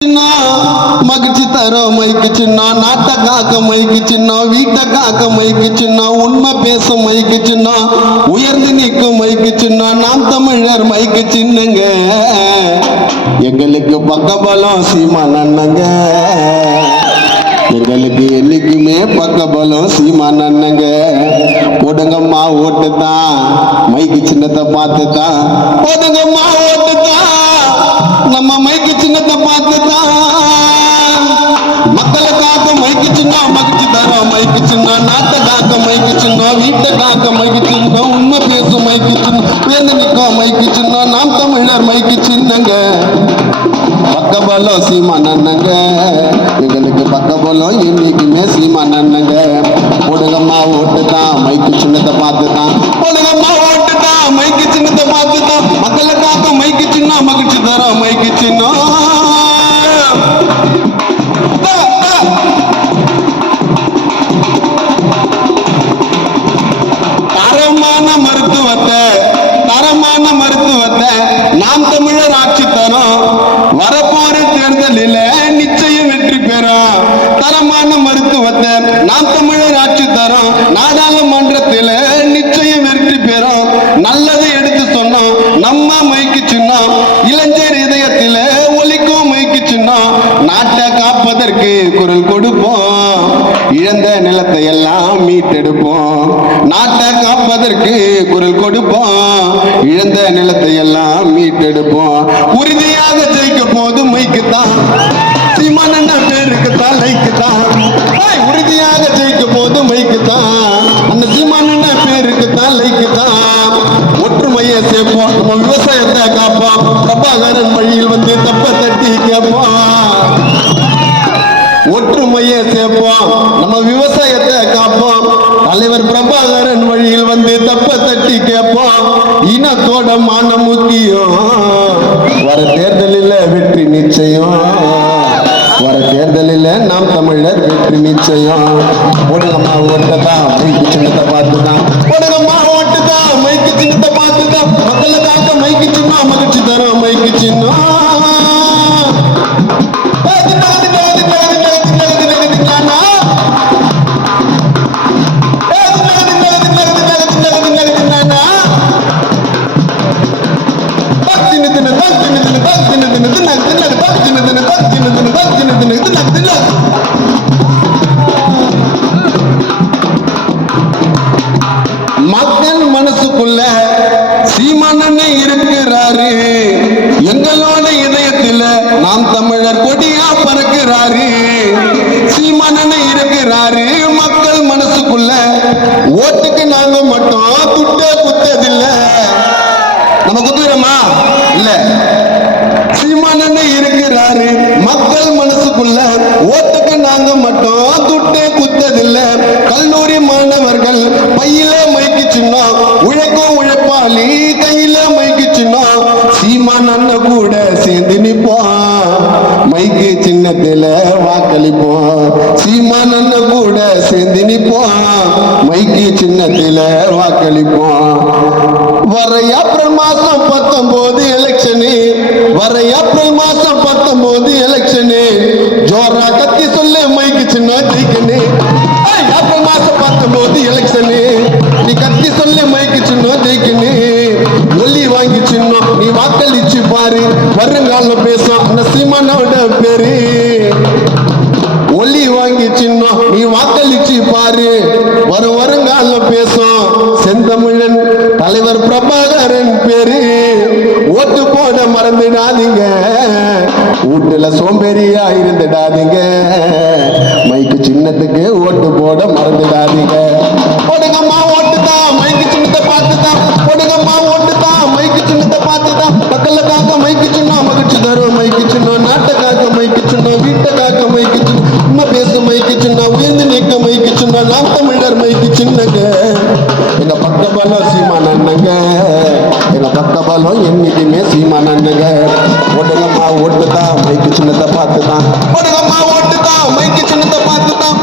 சின்ன மகிழ்ச்சி தரும் மைக்கு சின்ன நாட்டை காக்க மைக்கு சின்ன வீட்டை காக்க மைக்கு சின்ன உண்மை பேச மைக்கு சின்ன உயர்ந்து நிற்கும் மைக்கு சின்ன நாம் தமிழர் மைக்கு சின்னங்க. எங்களுக்கு பக்கபலம் சீமா நன்னங்க எங்களுக்கு என்னைக்குமே பக்கபலம் சீமா நன்னங்க போடுங்கம்மா ஓட்டு தான் மைக்கு சின்னத்தை பார்த்து தான் போடுங்கம்மா ஓட்டு தான் வீட்டை காக்க மைக்கு சின்ன உண்மை பேசும் மைக்கு சின்ன பேர்ந்து நிற்கும் மைக்கு சின்ன நாம் தமிழர் மைக்கு சின்னங்க பக்கபலம் சீமா நன்னங்க எங்களுக்கு பக்கபலம் என்னைக்குமே சீமா நன்னங்க போடுங்கம்மா ஓட்டு தான் மைக்கு சின்னத்தை பார்த்து தான் தேர்தலில் நிச்சயம் வெற்றி பெறும் தரமான மருத்துவத்தை நாம் தமிழர் ஆட்சி தரோம். நாடாளுமன்றத்தில் நிச்சயம் வெற்றி பெறும். நல்லதை எடுத்து சொன்னோம் நம்ம மைக்கு சின்னம். இளைஞர் இதயத்தில் ஒலிக்கும் மைக்கு சின்னம். நாட்டை காப்பதற்கு குரல் கொடுப்போம். இழந்த நிலத்தை எல்லாம் மீட்டெடுப்போம். நாட்டை காப்பதற்கு குரல் கொடுப்போம். இழந்த நிலத்தை எல்லாம் மீட்டெடுப்போம். உறுதியாக பேருக்கு தான் ஒற்றுமையை சேர்ப்போம் நம்ம விவசாயத்தை காப்போம் பிரபாகரன் வழியில் வந்து தப்ப தட்டி கேட்போம் ஒற்றுமையை சேர்ப்போம் நம்ம விவசாயத்தை காப்போம் தலைவர் பிரபாகரன் வழியில் வந்து தப்ப தட்டி கேட்போம் இனத்தோட மான முக்கியம் வர தேர்தலில் வெற்றி நிச்சயம். வர தேர்தலில் நாம் தமிழர் வெற்றி நிச்சயம். போடுங்கம்மா ஓட்டு தான் சின்னத்தை பார்த்துதான் மக்கள் மனசுக்குள்ள சீமானண்ணே இருக்கிறாரு. எங்களோட இதயத்தில் நாம் தமிழர் கொடியா பறக்கிறாரு. கூட சேர்ந்து நிப்போம். மைக்கு சின்னத்துல வாக்களிப்போம். சீமான் அண்ணன் கூட சேர்ந்து நிப்போம். மைக்கு சின்னத்துல வாக்களிப்போம். வர ஏப்ரல் மாசம் பத்தொன்பது எலெக்ஷனு வர ஏப்ரல் மாசம் பத்தொன்பது எலெக்ஷனு ஜோரா கத்தி சொல்லு மைக்கு சின்ன ஜெயிக்கணு ஏப்ரல் மாசம் பத்தொன்பது எலெக்ஷனு நீ கத்தி வரும் வருங்கால பேசும். செந்தமிழன் தலைவர் பிரபாகரன் பேரு. ஓட்டு போட மறந்துடாதீங்க. வீட்டுல சோம்பேறியா இருந்துடாதீங்க. மைக்கு சின்னத்துக்கு ஓட்டு போட மறந்துடாதீங்க. போடுங்கம்மா ஓட்டு தான் மைக்கு சின்னத்தை பார்த்து தான் போடுங்கம்மா ஓட்டு தான் மைக்கு சின்னத்தை பார்த்து தான் பக்கத்துல காக்க மைக்கு சின்னம் மகிழ்ச்சி தரும் மைக்கு சின்னம். நாட்டை காக்க மைக்கு சின்னம் வீட்டை காக்க மைக்கு சின்னம். உண்மை பேச மைக்கு சின்னம். உயர்ந்து நிற்க மைக்கு சின்னம். நேர்மைக்கு சின்னங்க. எங்க பக்க பலம் சீமா நன்னங்க எங்க பக்க பலம் என்னைக்குமே சீமா நன்னங்க ஒடுங்கம்மா ஓட்டு தான் மைக்கு சின்னத்தை பார்த்து தான் ஒடுங்கம்மா ஓட்டு மைக்கு சின்னத்தை பார்த்து தான்